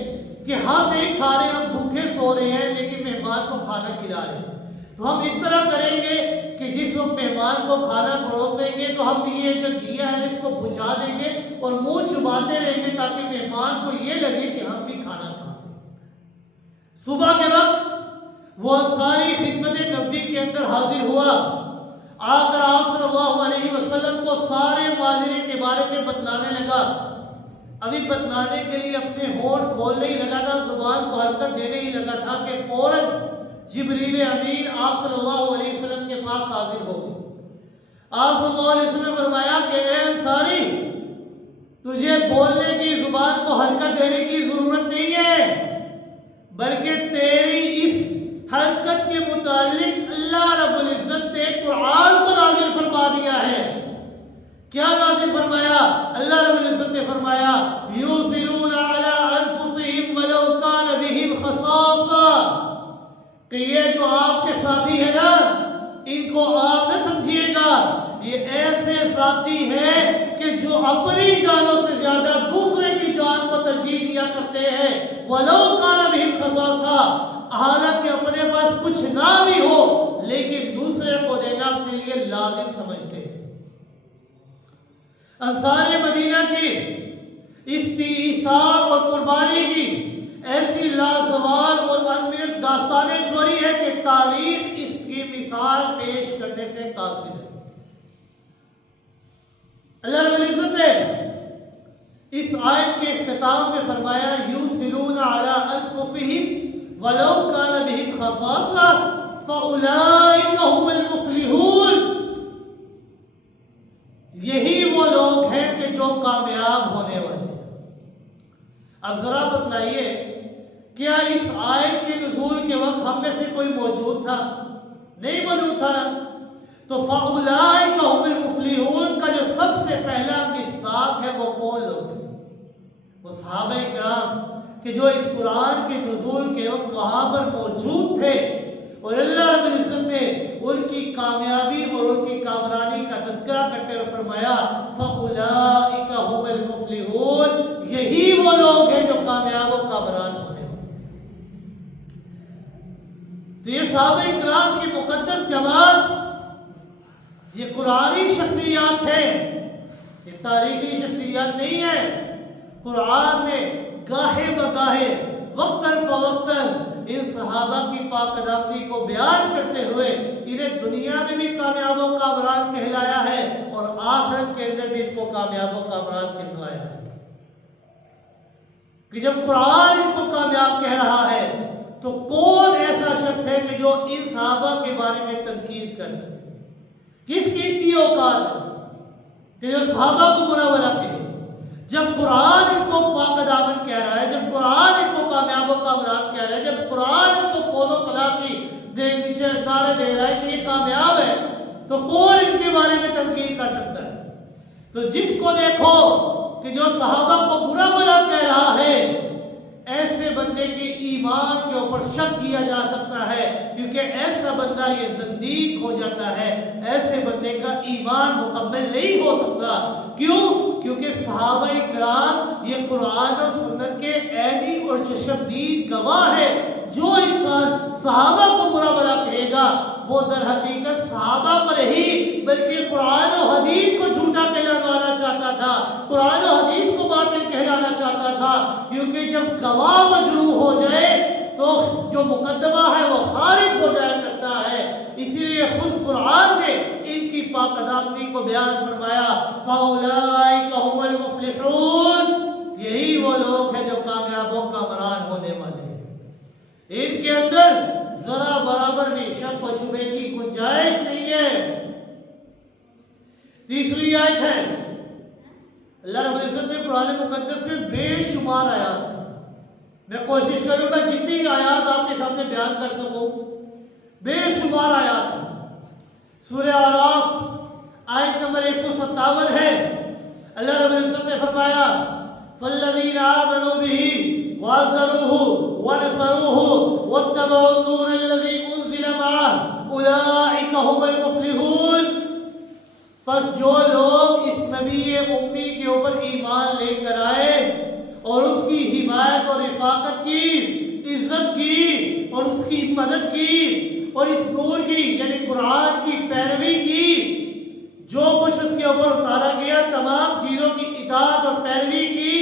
کہ ہم نہیں کھا رہے، ہم بھوکے سو رہے ہیں لیکن مہمان کو کھانا کھلا رہے ہیں۔ تو ہم اس طرح کریں گے کہ جس وقت مہمان کو کھانا پروسیں گے تو ہم یہ جو دیا ہے اس کو بجھا دیں گے اور منہ چباتے رہیں گے تاکہ مہمان کو یہ لگے کہ ہم بھی کھانا کھا رہے ہیں۔ صبح کے وقت وہ انصاری خدمت نبی کے اندر حاضر ہوا، آ کر آپ صلی اللہ علیہ وسلم کو سارے ماجرے کے بارے میں بتلانے لگا۔ ابھی بتلانے کے لیے اپنے ہونٹ کھولنے ہی لگا تھا، زبان کو حرکت دینے ہی لگا تھا کہ فوراً جبریل امین آپ صلی اللہ علیہ وسلم کے پاس حاضر ہو گئے۔ آپ صلی اللہ علیہ وسلم نے فرمایا کہ اے انصاری، تجھے بولنے کی، زبان کو حرکت دینے کی ضرورت نہیں ہے، بلکہ تیری اس حرکت کے متعلق اللہ رب العزت نے قرآن کو نازل فرما دیا ہے۔ کیا نازل فرمایا؟ اللہ رب العزت نے فرمایا یُوصِلُونَ عَلَىٰ أَنفُسِهِمْ وَلَوْ كَانَ بِهِمْ خَصَاصَةٌ، کہ یہ جو آپ کے ساتھی ہیں نا، ان کو آپ نہ سمجھیے گا، یہ ایسے ساتھی ہیں کہ جو اپنی جانوں سے زیادہ دوسرے کی جان کو ترجیح دیا کرتے ہیں۔ وَلَوْ كَانَ بِهِمْ خَصَاصَةٌ، حالانکہ اپنے پاس کچھ نہ بھی ہو لیکن دوسرے کو دینا اپنے لیے لازم سمجھتے ہیں۔ انصار مدینہ کی ایثار اور قربانی کی ایسی لازوال اور انمٹ داستانیں چھوڑی ہے کہ تاریخ اس کی مثال پیش کرنے سے قاصر ہے۔ اللہ رب العزت نے اس آیت کے اختتام میں فرمایا یوسرون علی انفسہم ولو کان بہم خصاصہ فاولئک هم المفلحون. یہی وہ لوگ ہیں کہ جو کامیاب ہونے والے ہیں. اب ذرا بتلائیے کیا اس آیت کے نزول کے وقت ہم میں سے کوئی موجود تھا؟ نہیں موجود تھا نا. تو فَأُولَئِكَ هُمُ الْمُفْلِحُونَ کا جو سب سے پہلا مصداق ہے وہ کون لوگ ہیں؟ وہ صحابہ کرام کہ جو اس قرآن کے نزول کے وقت وہاں پر موجود تھے اور اللہ رب العزت نے ان کی کامیابی اور ان کی کامرانی کا تذکرہ کرتے ہوئے فرمایا فَأُولَئِكَ هُمُ الْمُفْلِحُونَ. یہی وہ لوگ ہیں جو کامیاب و کامران ہونے والے. تو یہ صحابہ کرام کی مقدس جماعت یہ قرآنی شخصیات ہیں، یہ تاریخی شخصیات نہیں ہیں. قرآن نے گاہے بگاہے وقتاً فوقتاً ان صحابہ کی پاک دامنی کو بیان کرتے ہوئے انہیں دنیا میں بھی کامیاب و کامران کہلایا ہے اور آخرت کے اندر بھی ان کو کامیاب و کامران کہلوایا ہے. کہ جب قرآن ان کو کامیاب کہہ رہا ہے تو کون ایسا شخص ہے کہ جو ان صحابہ کے بارے میں تنقید کر سکے؟ کس کی اتنی اوقات ہے کہ جو صحابہ کو برا بھلا کہے؟ جب قرآن ان کو پاک دامن کہہ رہا ہے، جب قرآن ان کو کامیاب و کامران کہہ رہا ہے، جب قرآن ان کو فوز و فلاح کی نیچے نعرے دے رہا ہے کہ یہ کامیاب ہے، تو کون ان کے بارے میں تنقید کر سکتا ہے؟ تو جس کو دیکھو کہ جو صحابہ کو برا بھلا کہہ رہا ہے ایسے بندے کے ایمان کے اوپر شک کیا جا سکتا ہے، کیونکہ ایسا بندہ یہ زندیق ہو جاتا ہے، ایسے بندے کا ایمان مکمل نہیں ہو سکتا. کیوں؟ کیونکہ صحابہ کرام یہ قرآن و سنت کے عینی اور چشمدید گواہ ہے. جو انسان صحابہ کو برا بھلا کہے گا وہ در حقیقت صحابہ کو نہیں بلکہ قرآن و حدیث کو جھوٹا کہلانا چاہتا تھا، قرآن و حدیث کو باطل کہلانا چاہتا تھا. کیونکہ جب گواہ مجروح ہو جائے تو جو مقدمہ ہے وہ خارج ہو جایا کرتا ہے. اسی لیے خود قرآن نے ان کی پاک دامنی کو بیان فرمایا فَأُولَئِكَ هُمُ الْمُفْلِحُونَ. یہی وہ لوگ ہیں جو کامیاب و کامران ہونے والے ہیں. ان کے اندر ذرا برابر بھی شک و شبہ کی گنجائش نہیں ہے. تیسری آیت ہے اللہ رب العزت نے قرآن مقدس میں بے شمار آیات ہیں. میں کوشش کروں گا جتنی آیات آپ کے سامنے بیان کر سکوں. بے شمار آیات ہیں. سورہ اعراف آیت نمبر 157 ہے. اللہ رب العزت نے فرمایا فَالَّذِينَ آمَنُوا بِهِ وَعَزَّرُوهُ وَنَصَرُوهُ وَاتَّبَعُوا النُّورَ الَّذِي أُنزِلَ مَعَهُ أُولَئِكَ هُمُ الْمُفْلِحُونَ. پس جو لوگ اس نبی امی کے اوپر ایمان لے کر آئے اور اس کی حمایت اور رفاقت کی، عزت کی اور اس کی مدد کی اور اس نور کی یعنی قرآن کی پیروی کی، جو کچھ اس کے اوپر اتارا گیا تمام چیزوں کی اطاعت اور پیروی کی،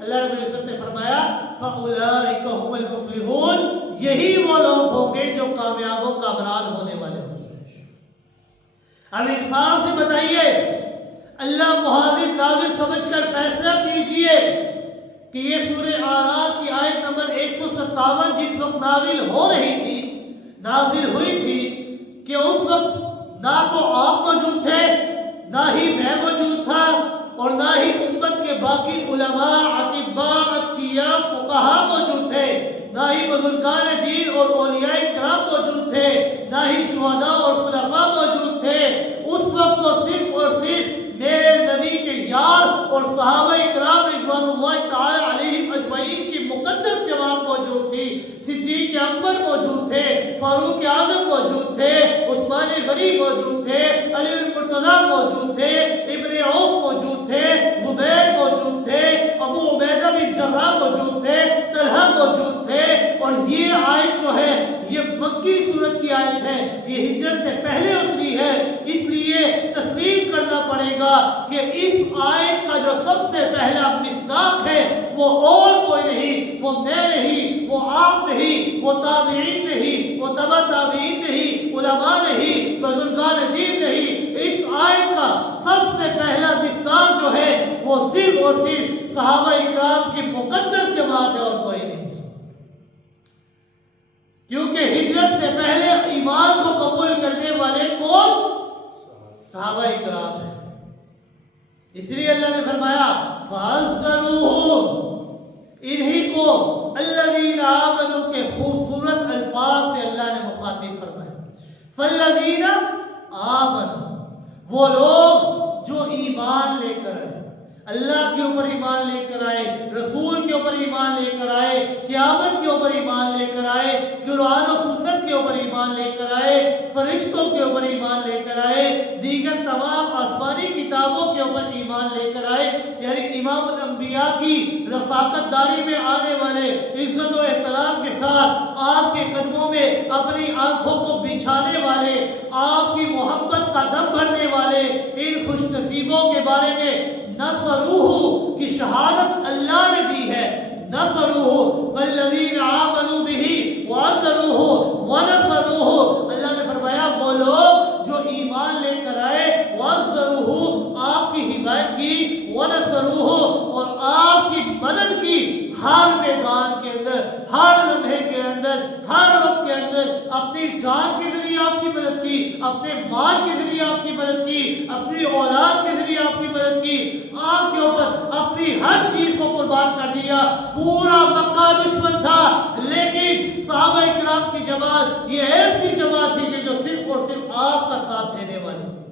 اللہ رب العزت نے فرمایا فَأُولَئِكَ هُمُ الْمُفْلِحُونَ. یہی وہ لوگ ہوں گے جو کامیاب و کامران ہونے والے ہوں گے. اب انصاف سے بتائیے، اللہ محاذر ناظر سمجھ کر فیصلہ کیجئے کہ یہ سورہ اعراف کی آیت نمبر 157 جس وقت نازل ہو رہی تھی، نازل ہوئی تھی، کہ اس وقت نہ تو آپ موجود تھے، نہ ہی میں موجود تھا اور نہ ہی امت کے باقی علماء، اطباء، اتقیاء، فقہاء موجود تھے، نہ ہی بزرگان دین اور اولیاء کرام موجود تھے، نہ ہی شہداء اور صلفاء موجود تھے. اس وقت تو صرف اور صرف میرے نبی کے یار اور صحابہ کرام رضوان اللہ تعالی علیہم اجمعین کی مقدس جماعت موجود تھی. صدیق اکبر موجود تھے، فاروق اعظم موجود تھے، عثمان غنی موجود تھے، علی المرتضیٰ موجود تھے، ابن عوف موجود تھے، زبیر موجود تھے، ابو عبیدہ بن جراح موجود تھے، طلحہ موجود تھے. اور یہ آیت جو ہے یہ مکی سورت کی آیت ہے، یہ ہجرت سے پہلے اتری ہے. اس لیے تسلیم کرنا پڑے گا کہ اس آیت کا جو سب سے پہلا مصداق ہے وہ اور کوئی نہیں، وہ میں نہیں، وہ آپ نہیں، وہ تابعین نہیں، وہ تبع تابعین نہیں، علماء نہیں، بزرگان دین نہیں. اس آیت کا سب سے پہلا مصداق جو ہے وہ وہ صرف اور صرف صحابہ اکرام کی مقدس جماعت ہے اور کوئی نہیں، کیونکہ ہجرت سے پہلے ایمان کو قبول کرنے والے کون؟ صحابہ اکرام ہیں۔ اس لیے اللہ نے فرمایا فَعَزَّرُوهُ، انہی کو الذین آمنوا کے خوبصورت الفاظ سے اللہ نے مخاطب فرمایا۔ فالذین آمنوا، وہ لوگ جو ایمان لے کر آئے، اللہ کے اوپر ایمان لے کر آئے، رسول کے اوپر ایمان لے کر آئے، قیامت کے اوپر ایمان لے کر آئے، قرآن و سنت کے اوپر ایمان لے کر آئے، فرشتوں کے اوپر ایمان لے کر آئے، دیگر تمام آسمانی کتابوں کے اوپر ایمان لے کر آئے، یعنی امام الانبیاء کی رفاقت داری میں آنے والے، عزت و احترام کے ساتھ آپ کے قدموں میں اپنی آنکھوں کو بچھانے والے، آپ کی محبت کا دم بھرنے والے، ان خوش نصیبوں کے بارے میں نصروہ کی شہادت اللہ نے دی ہے۔ نصروہ والذین آمنوا بہ وعزروہ ونصروہ، اللہ نے فرمایا وہ لوگ جو ایمان لے کر آئے، وعزروہ آپ کی حمایت کی، ونصروہ اور آپ کی مدد کی، ہر میدان کے اندر، ہر لمحے کے اندر، ہر وقت کے اندر اپنی جان کے ذریعے آپ کی مدد کی، اپنے مال کے ذریعے آپ کی مدد کی، اپنی اولاد کے ذریعے آپ کی مدد کی، آپ کے اوپر اپنی ہر چیز کو قربان کر دیا۔ پورا مکہ دشمن تھا، لیکن صحابہ اکرام کی جماعت یہ ایسی جماعت تھی کہ جو صرف اور صرف آپ کا ساتھ دینے والی تھی۔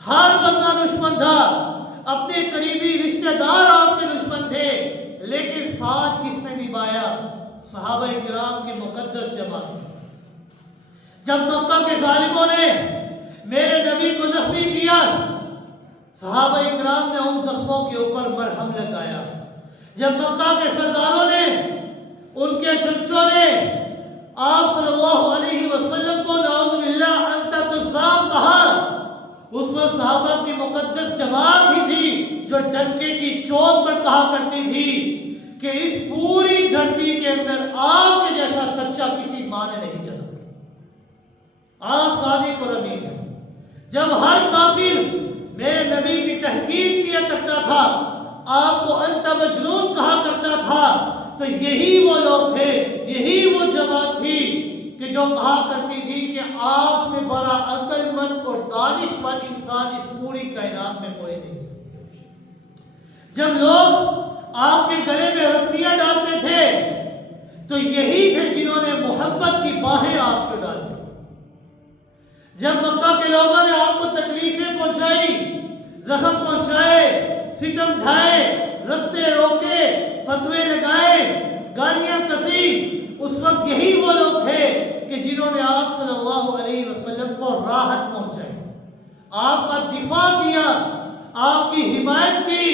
ہر مکہ دشمن تھا، اپنے قریبی رشتہ دار آپ کے دشمن تھے، لیکن ساتھ کس نے نبھایا؟ صحابہ اکرام کی مقدس جماعت۔ جب مکہ کے ظالموں نے میرے نبی کو زخمی کیا، صحابہ اکرام نے ان زخموں کے اوپر مرہم لگایا۔ جب مکہ کے سرداروں نے، ان کے چمچوں نے آپ صلی اللہ علیہ وسلم کو نعوذ باللہ انت کذاب کہا، اس وقت صحابہ کی مقدس جماعت ہی تھی جو ڈنکے کی چوٹ پر کہا کرتی تھی کہ اس پوری دھرتی کے اندر آپ کے جیسا سچا کسی ماں نے نہیں چلا۔ آپ صادق اور امین ہیں۔ جب ہر کافر میرے نبی کی تحقیر کیا کرتا تھا، آپ کو انت مجنون کہا کرتا تھا، تو یہی وہ لوگ تھے، یہی وہ جماعت تھی کہ جو کہا کرتی تھی کہ آپ سے بڑا عقل مند اور دانشور انسان اس پوری کائنات میں کوئی نہیں۔ جب لوگ آپ کے گلے میں رسیاں ڈالتے تھے تو یہی تھے جنہوں نے محبت کی باہیں آپ کو ڈالی۔ جب مکہ کے لوگوں نے آپ کو تکلیفیں پہنچائی، زخم پہنچائے، ستم ڈھائے، رستے روکے، فتوے لگائے، گالیاں کسی، اس وقت یہی وہ لوگ تھے کہ جنہوں نے آپ صلی اللہ علیہ وسلم کو راحت پہنچائی، آپ کا دفاع کیا، آپ کی حمایت کی،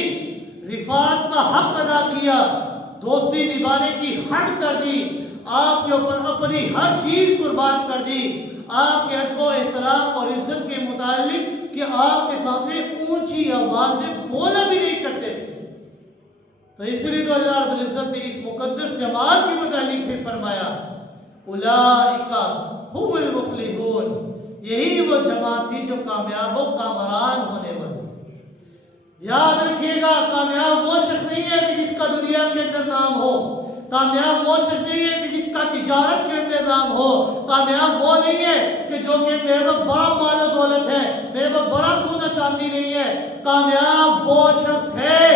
رفاقت کا حق ادا کیا، دوستی نبھانے کی حد کر دی، آپ کے اوپر اپنی ہر چیز قربان کر دی، آپ کے ادب و احترام اور عزت کے متعلق کہ آپ کے سامنے اونچی آواز میں بولا بھی نہیں کرتے تھے۔ تو اس لیے تو اللہ رب العزت نے اس مقدس جماعت کے متعلق بھی فرمایا اولئک هم المفلحون، یہی وہ جماعت تھی جو کامیاب و کامران ہونے والی۔ یاد رکھیے گا، کامیاب وہ شخص نہیں ہے کہ جس کا دنیا کے اندر نام ہو، کامیاب وہ شخص نہیں ہے کہ جس کا تجارت کے اندر نام ہو، کامیاب وہ نہیں ہے کہ جو کہ میرے پاس بڑا مال و دولت ہے، میرے پاس بڑا سونا چاندی نہیں ہے۔ کامیاب وہ شخص ہے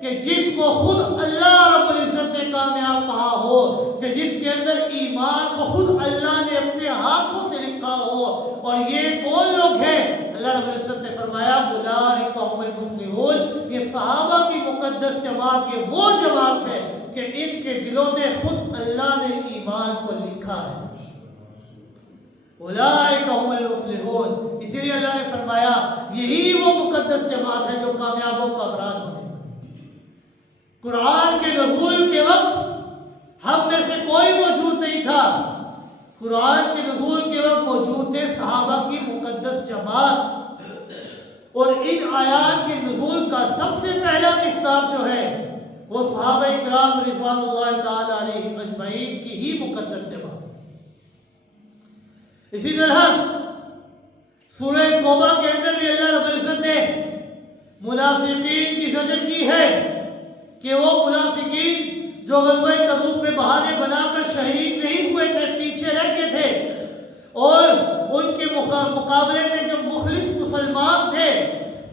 کہ جس کو خود اللہ رب العزت نے کامیاب کہا ہو، کہ جس کے اندر ایمان کو خود اللہ نے اپنے ہاتھوں سے لکھا ہو۔ اور یہ کون لوگ ہیں؟ اللہ رب العزت نے فرمایا اولئک هم المفلحون، یہ صحابہ کی مقدس جماعت، یہ وہ جماعت ہے کہ ان کے دلوں میں خود اللہ نے ایمان کو لکھا ہے۔ اولئک هم المفلحون، اسی لیے اللہ نے فرمایا یہی وہ مقدس جماعت ہے جو کامیاب و کامران ہونے۔ قرآن کے نزول کے وقت ہم میں سے کوئی موجود نہیں تھا، قرآن کے نزول کے وقت موجود تھے صحابہ کی مقدس جماعت، اور ان آیات کے نزول کا سب سے پہلا مصداق جو ہے وہ صحابہ اکرام رضوان اللہ تعالی علیہم اجمعین کی ہی مقدس جماعت۔ اسی طرح سورہ توبہ کے اندر بھی اللہ رب العزت نے منافقین کی زجر کی ہوتی ہے کہ وہ منافقین جو غزوہ تبوک میں بہانے بنا کر شہید نہیں ہوئے تھے، پیچھے رہ کے تھے، اور ان کے مقابلے میں جو مخلص مسلمان تھے،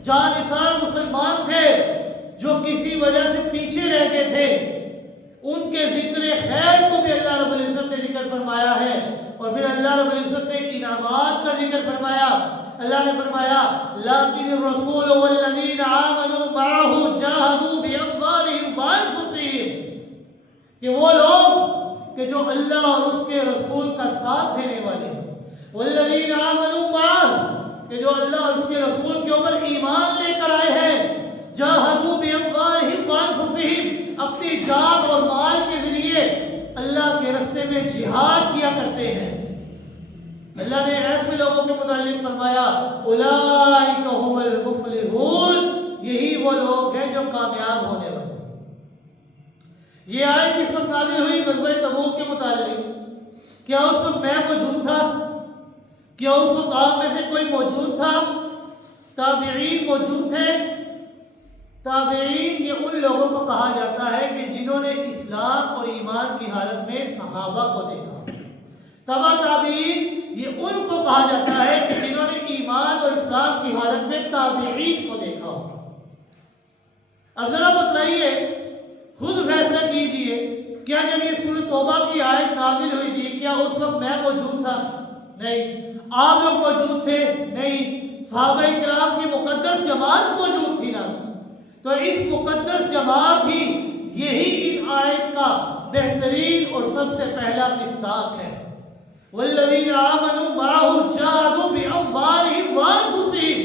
جانثار مسلمان تھے، جو کسی وجہ سے پیچھے رہ گئے تھے، ان کے ذکر خیر کو بھی اللہ رب العزت نے ذکر فرمایا ہے۔ اور پھر اللہ رب العزت نے انعامات کا ذکر فرمایا۔ اللہ نے فرمایا لیکن الرسول والذین آمنوا معه جاہدوا باموالہم وانفسہم، کہ وہ لوگ کہ جو اللہ اور اس کے رسول کا ساتھ دینے والے ہیں، والذین آمنوا معه، کہ جو اللہ اور اس کے رسول کے اوپر ایمان لے کر آئے ہیں، جاہدوا باموالہم وانفسہم، اپنی جان اور مال کے ذریعے اللہ کے راستے میں جہاد کیا کرتے ہیں۔ اللہ نے ایسے لوگوں کے متعلق فرمایا اولئک هم المفلحون، یہی وہ لوگ ہیں جو کامیاب ہونے والے ہیں۔ یہ آیت اس وقت نازل ہوئی غزوہ تبوک کے متعلق۔ کیا اس وقت میں موجود تھا؟ کیا اس وقت آپ میں سے کوئی موجود تھا؟ تابعین موجود تھے؟ تابعین یہ ان لوگوں کو کہا جاتا ہے کہ جنہوں نے اسلام اور ایمان کی حالت میں صحابہ کو دیکھا۔ تبع تابعین یہ ان کو کہا جاتا ہے کہ جنہوں نے ایمان اور اسلام کی حالت میں تابعین کو دیکھا ہو۔ اب ذرا بتلائیے، خود فیصلہ کیجئے، کیا جب یہ سورۃ توبہ کی آیت نازل ہوئی تھی کیا اس وقت میں موجود تھا؟ نہیں۔ آپ لوگ موجود تھے؟ نہیں۔ صحابہ کرام کی مقدس جماعت موجود تھی نا؟ تو اس مقدس جماعت ہی یہی ان آیت کا بہترین اور سب سے پہلا مصداق ہے۔ والذین آمنوا معه جاہدوا باموالہم وانفسہم،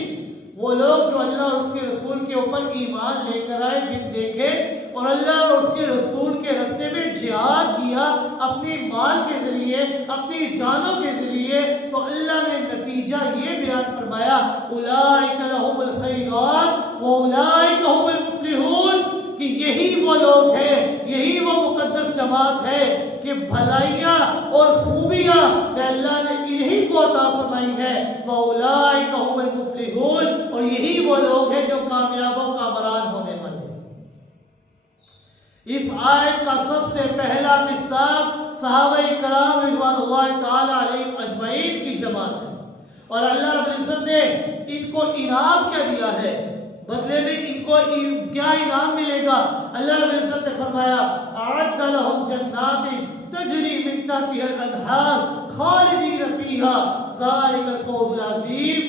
وہ لوگ جو اللہ اور اس کے رسول کے اوپر ایمان لے کر آئے بن دیکھے، اور اللہ اور اس کے رسول کے راستے میں جہاد کیا اپنی مال کے ذریعے، اپنی جانوں کے ذریعے، تو اللہ نے نتیجہ یہ بیان فرمایا اولئک لہم الخیرات واولئک هم المفلحون، کہ یہی وہ لوگ ہیں، یہی وہ مقدس جماعت ہے کہ بھلائیاں اور خوبیاں کہ اللہ نے انہی کو عطا فرمائی ہے، واولئک هم المفلحون، اور یہی وہ لوگ ہیں جو کامیاب و کامران ہونے والے ہیں۔ اس آیت کا سب سے پہلا مصداق صحابہ کرام رضوان اللہ تعالی علیہم اجمعین کی جماعت ہے، اور اللہ رب العزت نے ان کو انعام کیا دیا ہے، بدلے میں ان کو کیا انعام ملے گا؟ اللہ رب العزت نے فرمایا اعد لهم جنات تجری من تحتها الانہار خالدین فیہا ذلک الفوز العظیم،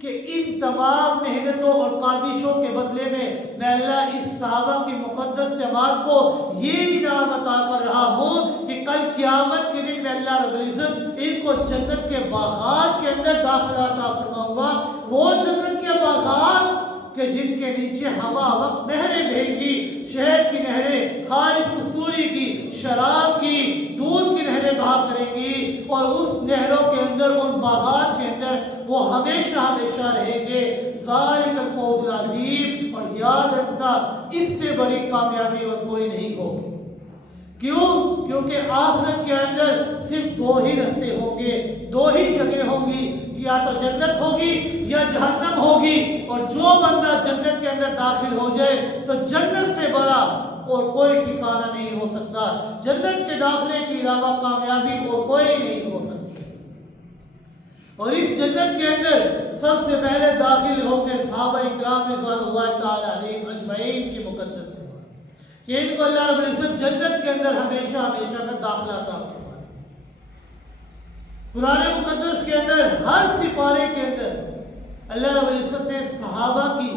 کہ ان تمام محنتوں اور کاوشوں کے بدلے میں اللہ اس صحابہ کی مقدس جماعت کو یہ انعام عطا کر رہا ہوں کہ کل قیامت کے دن میں اللہ رب العزت ان کو جنت کے باغات کے اندر داخلہ عطا فرماؤں گا، وہ جنت کے باغات کہ جن کے نیچے ہوا وقت نہریں بہیں گی، شہد کی نہریں، خالص کستوری کی، شراب کی، دودھ کی نہریں بہا کریں گی، اور اس نہروں کے اندر، ان باغات کے اندر وہ ہمیشہ ہمیشہ رہیں گے۔ ذالک الفوز العظیم، اور یاد رکھنا اس سے بڑی کامیابی اور کوئی نہیں ہوگی۔ کیوں؟ کیونکہ آخرت کے اندر صرف دو ہی رستے ہوں گے، دو ہی جگہ ہوں گی، یا تو جنت ہوگی یا جہنم ہوگی، اور جو بندہ جنت کے اندر داخل ہو جائے تو جنت سے بڑا اور کوئی ٹھکانہ نہیں ہو سکتا، جنت کے داخلے کے علاوہ کامیابی اور کوئی نہیں ہو سکتی۔ اور اس جنت کے اندر سب سے پہلے داخل ہوں گے صحابہ اکرام رضوان اللہ تعالی علیہم اجمعین کی مقدس جماعت، کہ ان کو اللہ رب العزت جنت کے اندر ہمیشہ ہمیشہ کا داخلہ عطا فرمائے۔ قرآن مقدس کے اندر ہر سپارے کے اندر اللہ رب العزت نے صحابہ کی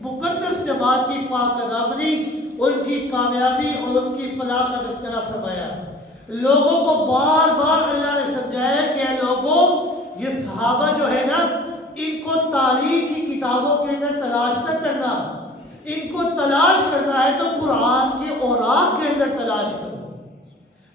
مقدس جماعت کی پاکدامنی، ان کی کامیابی اور ان کی فلاح کا تذکرہ فرمایا۔ لوگوں کو بار بار اللہ نے سمجھایا کہ اے لوگوں، یہ صحابہ جو ہے نا، ان کو تاریخ کی کتابوں کے اندر تلاش نہ کرنا، ان کو تلاش کرنا ہے تو قرآن کے اوراق کے اندر تلاش کرو،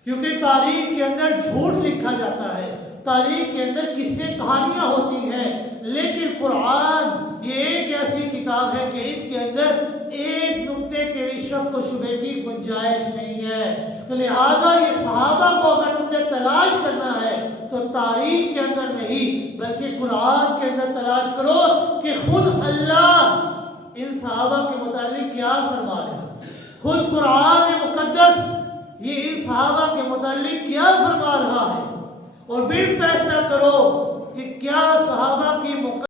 کیونکہ تاریخ کے اندر جھوٹ لکھا جاتا ہے، تاریخ کے اندر قصے کہانیاں ہوتی ہیں، لیکن قرآن یہ ایک ایسی کتاب ہے کہ اس کے اندر ایک نقطے کے بھی شک و شبہ کی گنجائش نہیں ہے۔ تو لہذا یہ صحابہ کو اگر تم نے تلاش کرنا ہے تو تاریخ کے اندر نہیں بلکہ قرآن کے اندر تلاش کرو کہ خود اللہ ان صحابہ کے متعلق کیا فرما رہے ہیں، خود قرآن مقدس یہ ان صحابہ کے متعلق کیا فرما رہا ہے، اور پھر فیصلہ کرو کہ کیا صحابہ کی